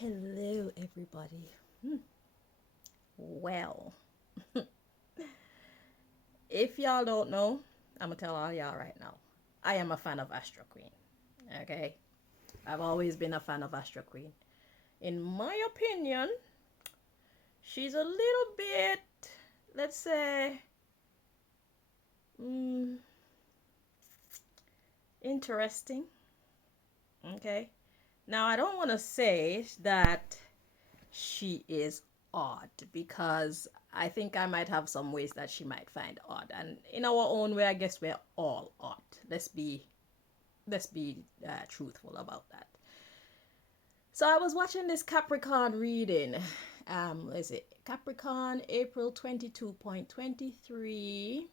Hello, everybody. Well, if y'all don't know, I'm gonna tell all y'all right now. I am a fan of Astrokween. Okay, I've always been a fan of Astrokween. In my opinion, she's a little bit, let's say, mm, interesting. Okay, now I don't want to say that she is odd because I think I might have some ways that she might find odd, and in our own way, I guess we're all odd. Let's be truthful about that. So I was watching this Capricorn reading. Is it Capricorn April 22.23?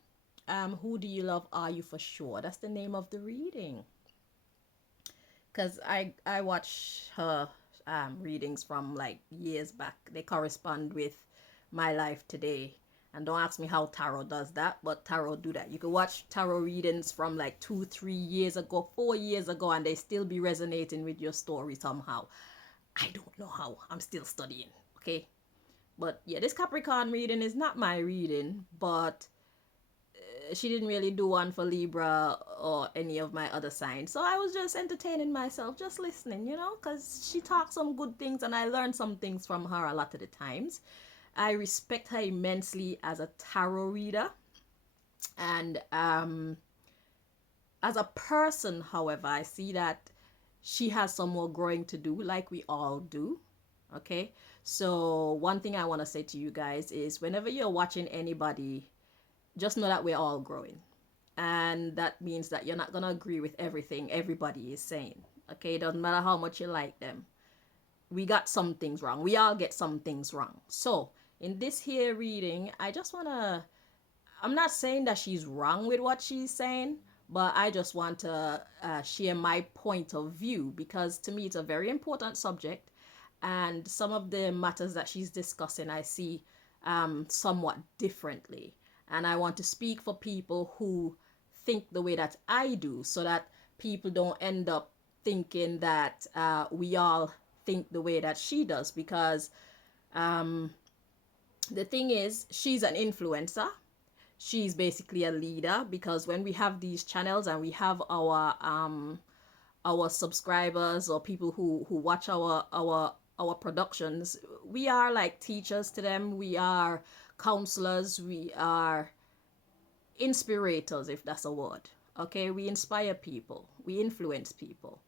Who do you love? Are you for sure? That's the name of the reading. Because I watch her readings from like years back. They correspond with my life today. And don't ask me how tarot does that, but tarot do that. You can watch tarot readings from like 2 3 years ago, 4 years ago, and they still be resonating with your story somehow. I don't know how. I'm still studying. Okay. But yeah, this Capricorn reading is not my reading, but she didn't really do one for Libra or any of my other signs. So I was just entertaining myself, just listening, because she talks some good things and I learned some things from her a lot of the times. I respect her immensely as a tarot reader. And as a person, however, I see that she has some more growing to do, like we all do. Okay. So, one thing I want to say to you guys is whenever you're watching anybody, just know that we're all growing. And that means that you're not going to agree with everything everybody is saying. Okay. It doesn't matter how much you like them. We got some things wrong. We all get some things wrong. So, in this here reading, I just want to I'm not saying that she's wrong with what she's saying, but I just want to share my point of view because to me it's a very important subject. And some of the matters that she's discussing, I see somewhat differently. And I want to speak for people who think the way that I do so that people don't end up thinking that we all think the way that she does because the thing is, she's an influencer, she's basically a leader because when we have these channels and we have our subscribers or people who watch our productions, we are like teachers to them, we are counselors, we are inspirators, if that's a word. Okay, we inspire people, we influence people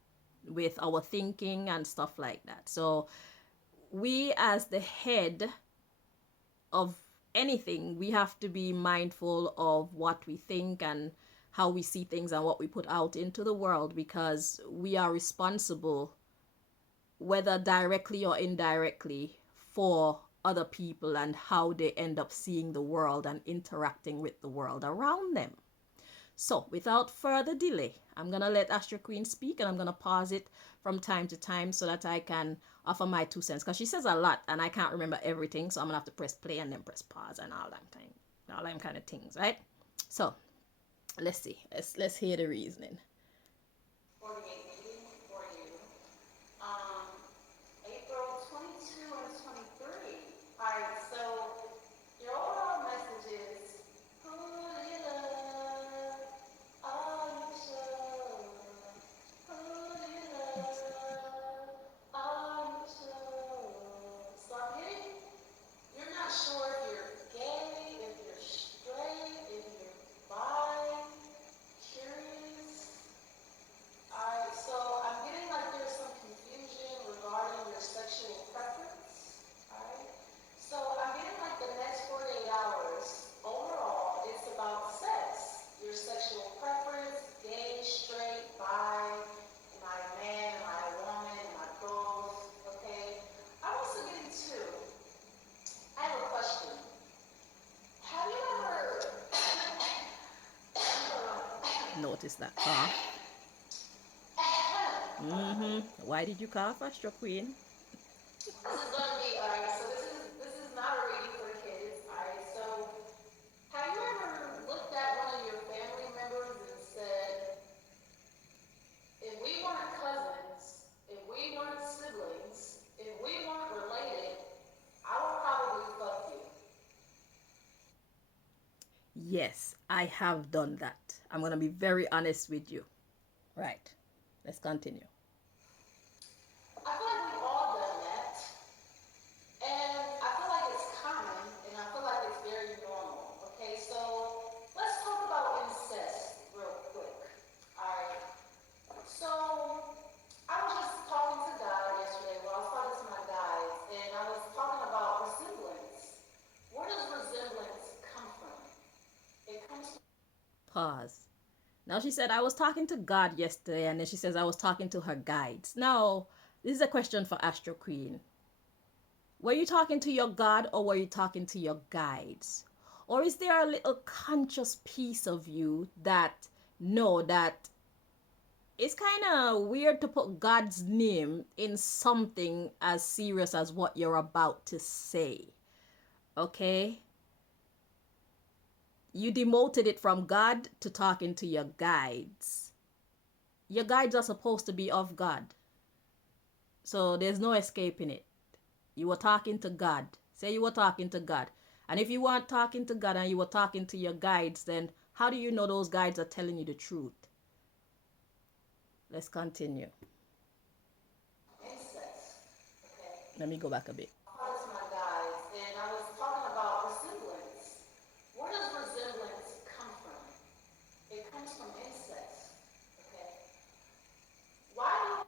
with our thinking and stuff like that. So we as the head of anything, we have to be mindful of what we think and how we see things and what we put out into the world because we are responsible, whether directly or indirectly, for other people and how they end up seeing the world and interacting with the world around them. So, without further delay, I'm going to let Astro Queen speak and I'm going to pause it from time to time so that I can offer my 2 cents because she says a lot and I can't remember everything. So, I'm going to have to press play and then press pause and all them kind of things, right? So, let's see. Let's hear the reasoning. 48 reading for you. Um, April 22 and 23. Alright, so your overall message is who do you love? Are you sure? Who do you love? Are you sure? So I'm getting, you're not sure if you're gay, if you're straight, if you're bi, curious. Alright, so I'm getting like there's some confusion regarding your sexual preference. Alright, so I'm getting like the next 48 hours. Overall, it's about sex. Your sexual preference, gay, straight, bi, am I a man, am I a woman, am I both? Okay. I'm also getting two. I have a question. Have you ever Notice that cough. Why did you cough, Astro Queen? this is gonna be alright, so this is not a reading for kids. Alright, so have you ever looked at one of your family members and said, if we weren't cousins, if we weren't siblings, if we Yes, I have done that. I'm going to be very honest with you. Right. Let's continue. I feel like we've all done that. And I feel like it's common and I feel like it's very normal. Okay, so let's talk about incest real quick. Alright. So I was just talking to God yesterday. Well, I was talking to my guys and I was talking about resemblance. Where does resemblance come from? It comes from Pause. Now she said, I was talking to God yesterday, and then she says, I was talking to her guides. Now, this is a question for Astrokween. Were you talking to your God or were you talking to your guides? Or is there a little conscious piece of you that know that it's kind of weird to put God's name in something as serious as what you're about to say? Okay? You demoted it from God to talking to your guides. Your guides are supposed to be of God. So there's no escaping it. You were talking to God. Say you were talking to God. And if you weren't talking to God and you were talking to your guides, then how do you know those guides are telling you the truth? Let's continue. incest. Okay. Let me go back a bit. Talking to my guys and I was talking about resemblance. Where does resemblance come from? It comes from incest. Okay. Why do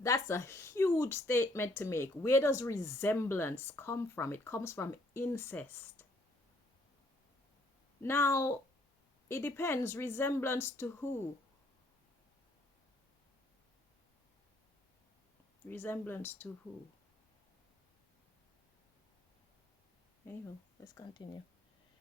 That's a huge statement to make. Where does resemblance come from? It comes from incest. Now, it depends. Resemblance to who? Resemblance to who? Anyhow, let's continue.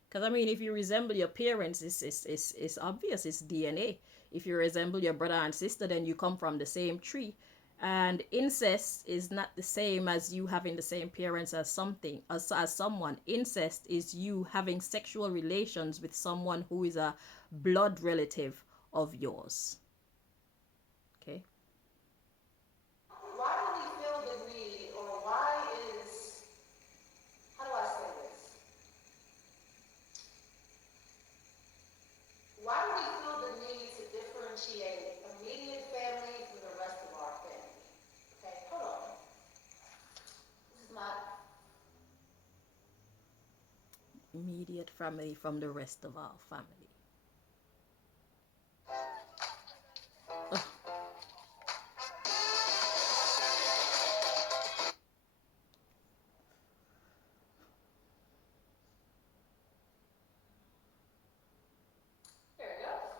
Because I mean, if you resemble your parents, it's obvious, it's DNA. If you resemble your brother and sister, then you come from the same tree. And incest is not the same as you having the same parents as something, as someone. Incest is you having sexual relations with someone who is a blood relative of yours. Okay. why do we feel the need or why is how do I say this? Why do we feel the need to differentiate immediate family from the rest of our family? Okay, hold on. This is not Immediate family from the rest of our family. Ugh. there it goes.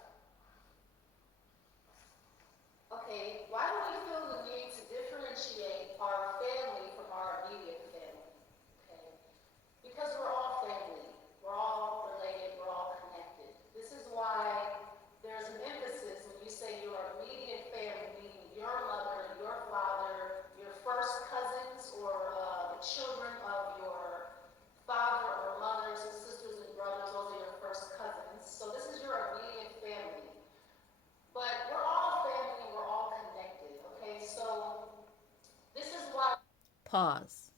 Okay, why do we feel the need to differentiate our family from our immediate family? Okay, because we're all family, we're all related, we're all connected. This is why there's an emphasis when you say your immediate family, meaning your mother, your father, your first cousins, or the children of your father or mothers and sisters and brothers, those are your first cousins. So this is your immediate family. But we're all family and we're all connected, okay? So this is why Pause.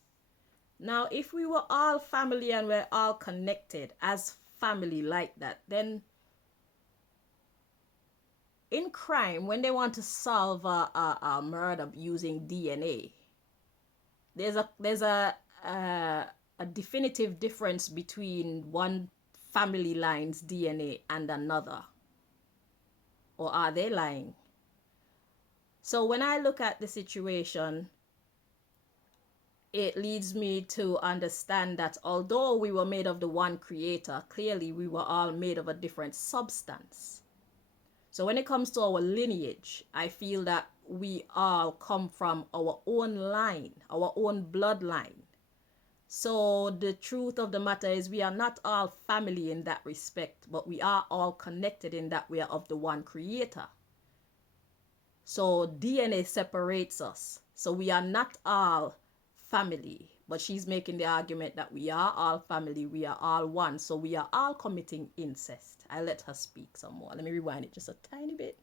Now, if we were all family and we're all connected as family like that, then in crime, when they want to solve a murder using DNA, there's a definitive difference between one family line's DNA and another. Or are they lying? So when I look at the situation, it leads me to understand that although we were made of the one creator, clearly we were all made of a different substance. So when it comes to our lineage, I feel that we all come from our own line, our own bloodline. So the truth of the matter is we are not all family in that respect, but we are all connected in that we are of the one creator. So DNA separates us. So we are not all family. But she's making the argument that we are all family, we are all one. So we are all committing incest. I let her speak some more. Let me rewind it just a tiny bit.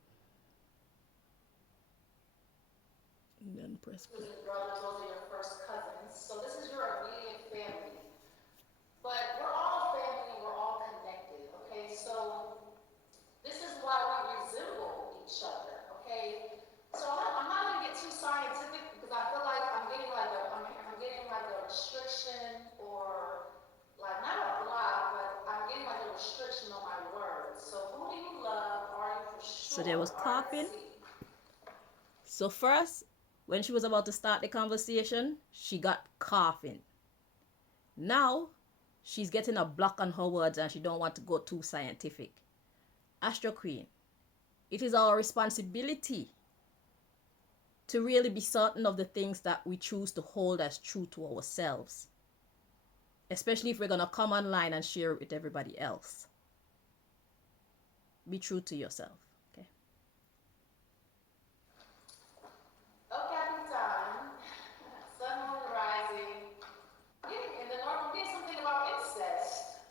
And then press play. brothers, those are your first cousins. So this is your immediate family. But we're all family and we're all connected, So this is why we resemble each other, okay? So I'm not going to get too scientific because I feel like I'm getting like a restriction or like not a block, but I'm getting like a restriction on my words. So who do you love? Are you for So there sure? was All right, let's coughing. see. So first, when she was about to start the conversation, she got coughing. Now, she's getting a block on her words and she don't want to go too scientific. Astrokween, it is our responsibility to really be certain of the things that we choose to hold as true to ourselves, especially if we're going to come online and share it with everybody else. Be true to yourself. Okay. Okay, happy time. Sun, moon, rising. And then I'm getting something about incest.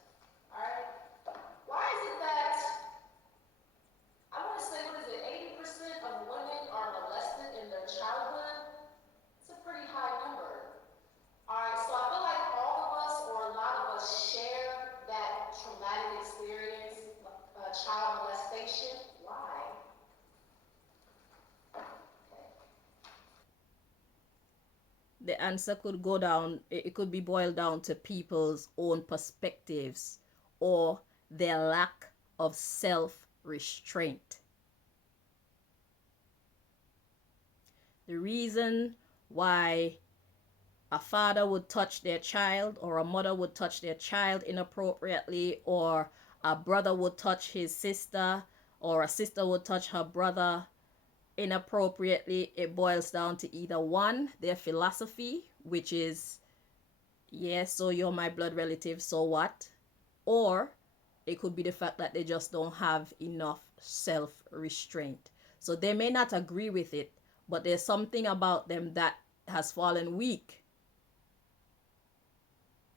All right. Why is it that I want to say, what is it, 80% of women are molested in their childhood? It's a pretty high number. All right, so I feel like all of us, or a lot of us, share that traumatic experience, child molestation. Why? Okay. The answer could go down, it could be boiled down to people's own perspectives or their lack of self restraint. The reason why a father would touch their child or a mother would touch their child inappropriately or a brother would touch his sister or a sister would touch her brother inappropriately, it boils down to either one, their philosophy, which is, yes, so you're my blood relative, so what? Or it could be the fact that they just don't have enough self restraint. So they may not agree with it, but there's something about them that has fallen weak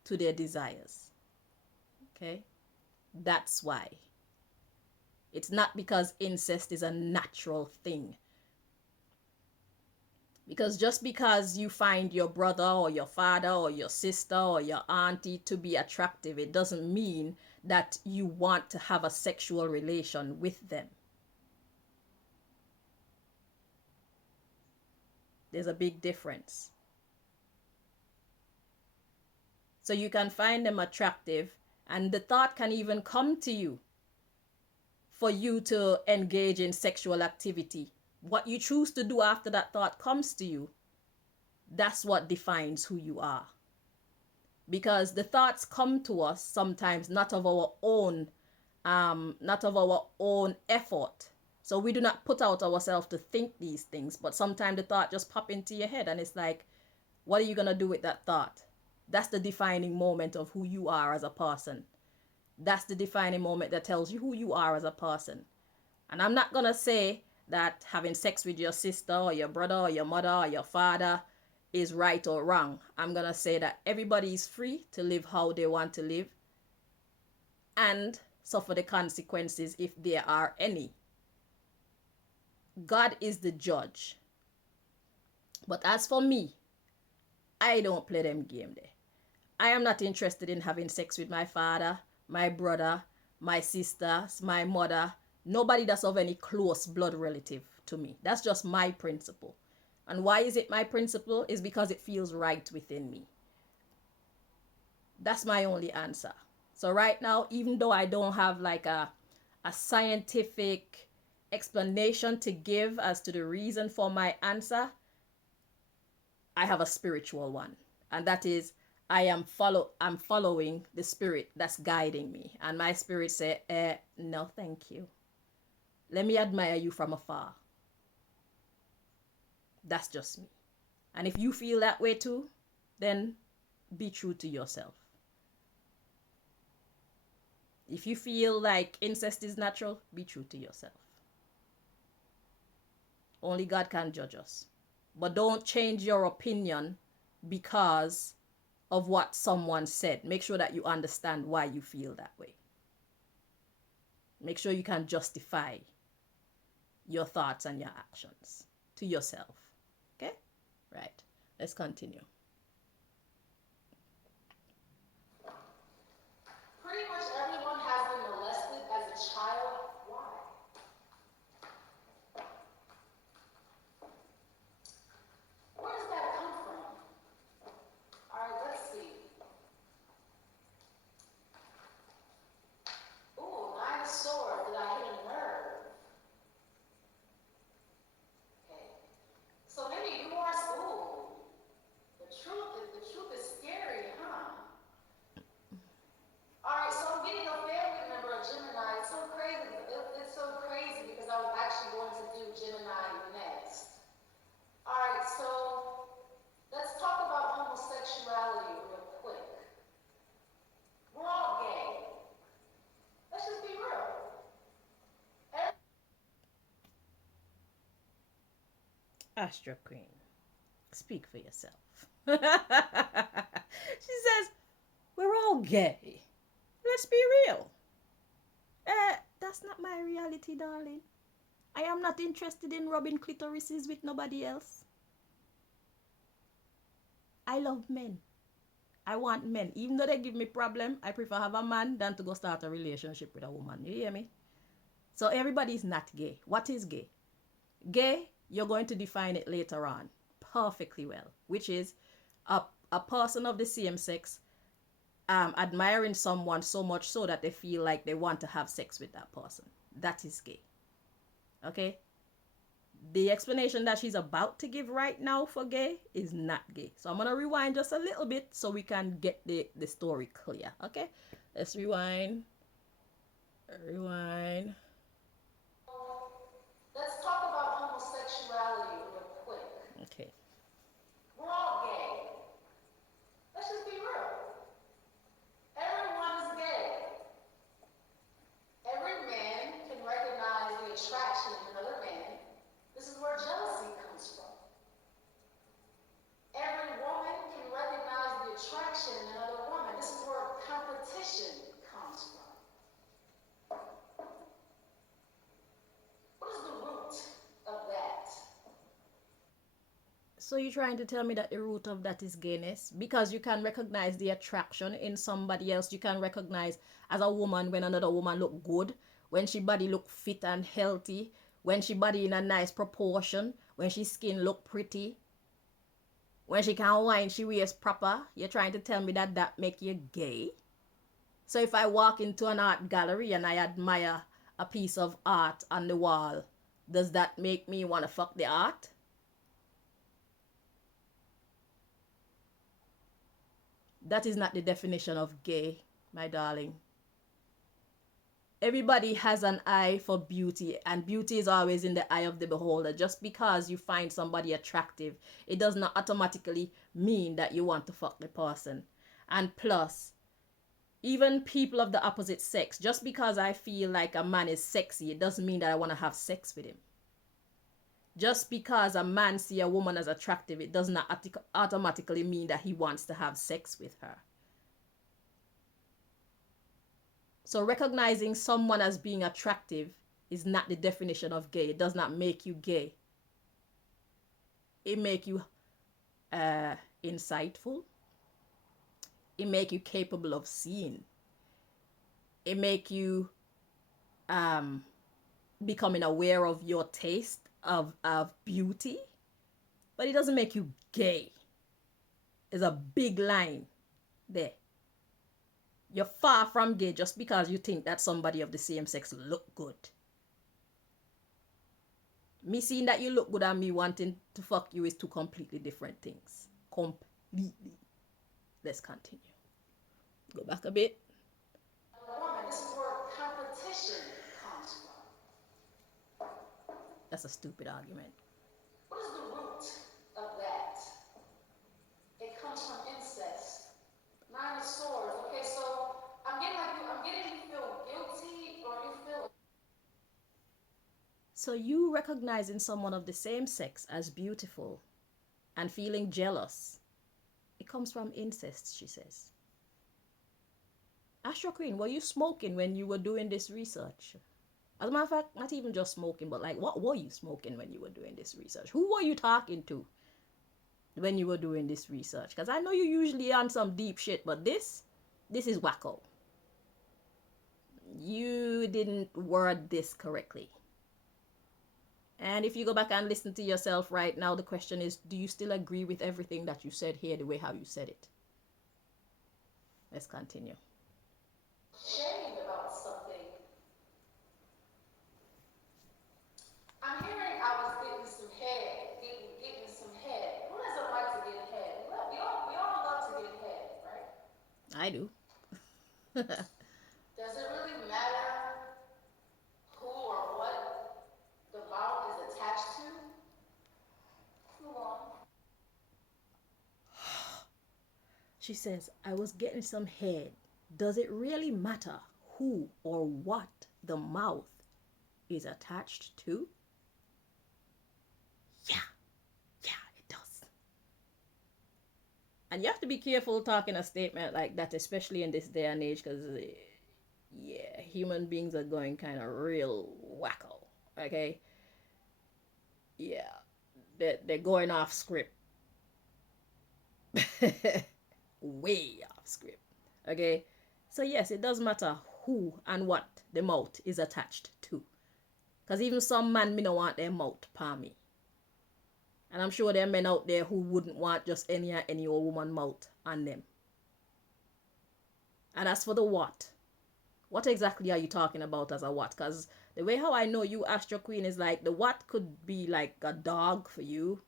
to their desires. Okay? That's why. It's not because incest is a natural thing. Because just because you find your brother or your father or your sister or your auntie to be attractive, it doesn't mean that you want to have a sexual relation with them. There's a big difference. So you can find them attractive, and the thought can even come to you for you to engage in sexual activity. What you choose to do after that thought comes to you, that's what defines who you are. Because the thoughts come to us sometimes not of our own effort. So we do not put out ourselves to think these things, but sometimes the thought just pop into your head and it's like, what are you going to do with that thought? That's the defining moment of who you are as a person. That's the defining moment that tells you who you are as a person. And I'm not going to say that having sex with your sister or your brother or your mother or your father is right or wrong. I'm going to say that everybody is free to live how they want to live and suffer the consequences if there are any. God is the judge. But as for me, I don't play them game there. I am not interested in having sex with my father, my brother, my sisters, my mother, nobody that's of any close blood relative to me. That's just my principle. And why is it my principle? Is because it feels right within me. That's my only answer. So right now, even though I don't have like a scientific explanation to give as to the reason for my answer, I have a spiritual one. And that is I'm following the spirit that's guiding me. And my spirit said, no, thank you. Let me admire you from afar. That's just me. And if you feel that way too, then be true to yourself. If you feel like incest is natural, be true to yourself. Only God can judge us. But don't change your opinion because of what someone said. Make sure that you understand why you feel that way. Make sure you can justify your thoughts and your actions to yourself. Okay? Right. Let's continue. Pretty much everyone has been molested as a Astrokween, speak for yourself. She says, we're all gay. Let's be real. That's not my reality, darling. I am not interested in rubbing clitorises with nobody else. I love men. I want men. Even though they give me problem, I prefer have a man than to go start a relationship with a woman. You hear me? So everybody is not gay. What is gay? Gay, you're going to define it later on perfectly well, which is a person of the same sex admiring someone so much so that they feel like they want to have sex with that person. That is gay. Okay? The explanation that she's about to give right now for gay is not gay. So I'm going to rewind just a little bit so we can get the story clear. Okay? Let's rewind. Rewind. Let's talk about homosexuality real quick. Okay. We're all gay. Let's just be real. Everyone is gay. Every man can recognize the attraction in another man. This is where jealousy comes from. Every woman can recognize the attraction in another woman. This is where competition comes from. What is the root of that? So you're trying to tell me that the root of that is gayness? Because you can recognize the attraction in somebody else. You can recognize as a woman when another woman look good, when she body look fit and healthy, when she body in a nice proportion, when she skin look pretty, when she can wine, she wears proper. You're trying to tell me that that make you gay? So if I walk into an art gallery and I admire a piece of art on the wall, does that make me want to fuck the art? That is not the definition of gay, my darling. Everybody has an eye for beauty, and beauty is always in the eye of the beholder. Just because you find somebody attractive, it does not automatically mean that you want to fuck the person. And plus, even people of the opposite sex, just because I feel like a man is sexy, it doesn't mean that I want to have sex with him. Just because a man see a woman as attractive, it does not automatically mean that he wants to have sex with her. So recognizing someone as being attractive is not the definition of gay. It does not make you gay. It make you insightful. It make you capable of seeing. It make you becoming aware of your taste of beauty. But it doesn't make you gay. There's a big line there. You're far from gay just because you think that somebody of the same sex look good. Me seeing that you look good and me wanting to fuck you is two completely different things. Completely. Let's continue. Go back a bit. Woman, this is where competition comes from. That's a stupid argument. What is the root of that? It comes from incest. Nine of Swords. Okay, so I'm getting you feel guilty or you feel. So you recognizing someone of the same sex as beautiful and feeling jealous, it comes from incest, she says. Astrokween, were you smoking when you were doing this research? As a matter of fact, not even just smoking, but like, what were you smoking when you were doing this research? Who were you talking to when you were doing this research? Because I know you usually on some deep shit, but this is wacko. You didn't word this correctly. And if you go back and listen to yourself right now, the question is, do you still agree with everything that you said here, the way how you said it? Let's continue. Shamed about something. I'm hearing I was getting some head, getting some head. Who doesn't like to get head? We all love to get head, right? I do. Does it really matter who or what the vowel is attached to? Move on. She says, I was getting some head. Does it really matter who or what the mouth is attached to? Yeah. And you have to be careful talking a statement like that, especially in this day and age, because yeah, human beings are going kind of real wacko. Okay, yeah, they're going off script, way off script. Okay, so yes, it does matter who and what the mouth is attached to, because even some man me no want their mouth palm me, and I'm sure there are men out there who wouldn't want just any old woman mouth on them. And as for the what exactly are you talking about as a what? Because the way how I know you, Astrokween, is like the what could be like a dog for you.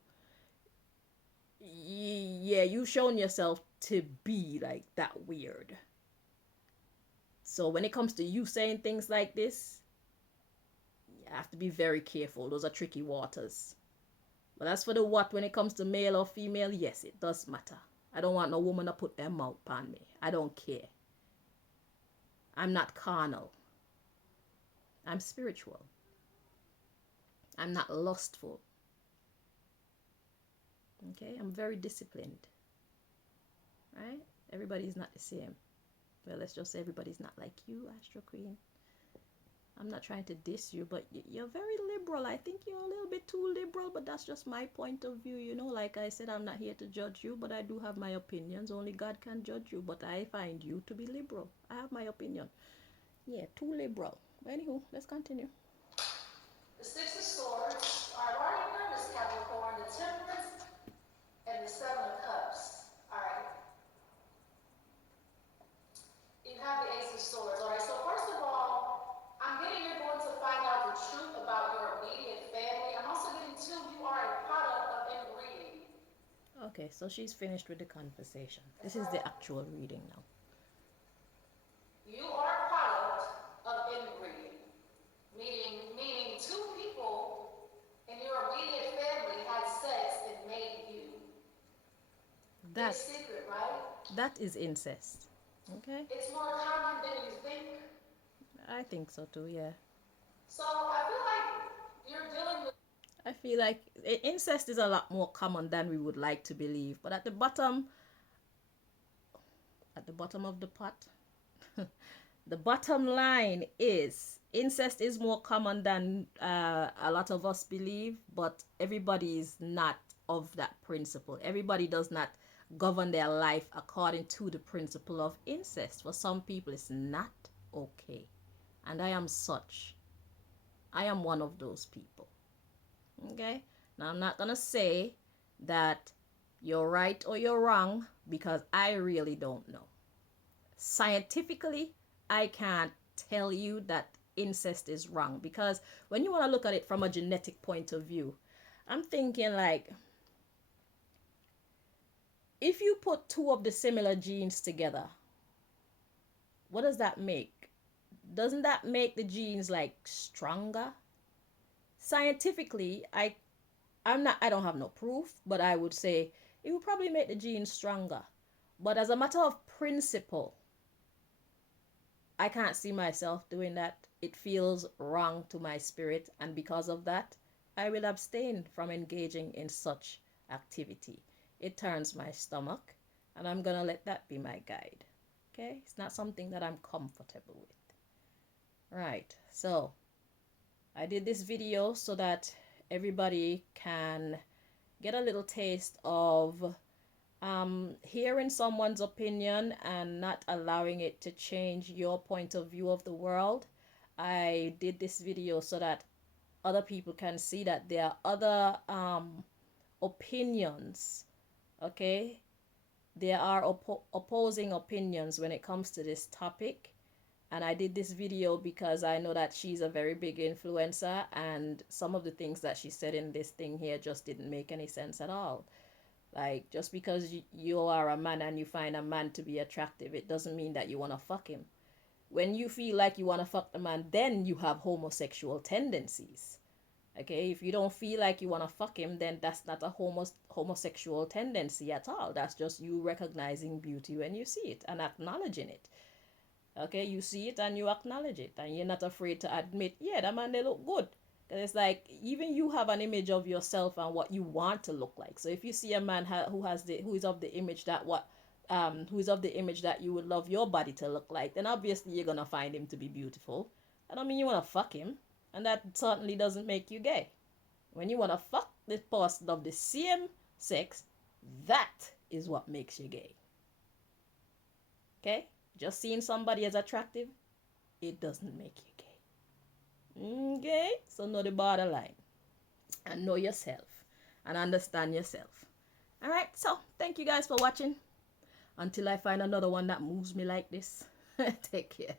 Yeah, you shown yourself to be like that weird. So when it comes to you saying things like this, you have to be very careful. Those are tricky waters. But as for the what, when it comes to male or female, yes, it does matter. I don't want no woman to put their mouth on me. I don't care. I'm not carnal. I'm spiritual. I'm not lustful. Okay, I'm very disciplined. Right? Everybody's not the same. Well, let's just say everybody's not like you, Astro Queen. I'm not trying to diss you, but you're very liberal. I think you're a little bit too liberal, but that's just my point of view. You know, like I said, I'm not here to judge you, but I do have my opinions. Only God can judge you, but I find you to be liberal. I have my opinion. Yeah, too liberal. But anywho, let's continue. The Six of Swords. All right, why are you nervous, Capricorn? The Temperance and the Seven of Cups. All right. You have the Ace of Swords. All right, so first of all, I'm getting you're going to find out the truth about your immediate family. I'm also getting, too, you are a product of inbreeding. Okay, so she's finished with the conversation. That's This is the right. actual reading now. You are a product of inbreeding, meaning two people in your immediate family had sex and made you. Big That secret, right? that is incest. Okay? It's more common than you think. I think so too, yeah. So I feel like you're dealing with. I feel like incest is a lot more common than we would like to believe, but at the bottom of the pot, the bottom line is incest is more common than a lot of us believe, but everybody is not of that principle. Everybody does not govern their life according to the principle of incest. For some people, it's not okay. And I am such. I am one of those people. Okay? Now, I'm not going to say that you're right or you're wrong because I really don't know. Scientifically, I can't tell you that incest is wrong because when you want to look at it from a genetic point of view, I'm thinking like if you put two of the similar genes together, what does that make? Doesn't that make the genes like stronger? Scientifically, I don't have no proof, but I would say it would probably make the genes stronger. But as a matter of principle, I can't see myself doing that. It feels wrong to my spirit, and because of that, I will abstain from engaging in such activity. It turns my stomach, and I'm gonna let that be my guide. Okay? It's not something that I'm comfortable with. Right, so I did this video so that everybody can get a little taste of hearing someone's opinion and not allowing it to change your point of view of the world. I did this video so that other people can see that there are other opinions. Okay, there are opposing opinions when it comes to this topic, and I did this video because I know that she's a very big influencer, and some of the things that she said in this thing here just didn't make any sense at all. Like, just because you are a man and you find a man to be attractive, it doesn't mean that you want to fuck him. When you feel like you want to fuck the man, then you have homosexual tendencies. Okay, if you don't feel like you want to fuck him, then that's not a homosexual tendency at all. That's just you recognizing beauty when you see it and acknowledging it. Okay, you see it and you acknowledge it, and you're not afraid to admit, yeah, that man, they look good. Because it's like even you have an image of yourself and what you want to look like. So if you see a man who is of the image that you would love your body to look like, then obviously you're gonna find him to be beautiful. I don't mean you wanna fuck him, and that certainly doesn't make you gay. When you wanna fuck the person of the same sex, that is what makes you gay. Okay? Just seeing somebody as attractive, it doesn't make you gay. Okay? So know the borderline and know yourself and understand yourself. All right? So, thank you guys for watching. Until I find another one that moves me like this. Take care.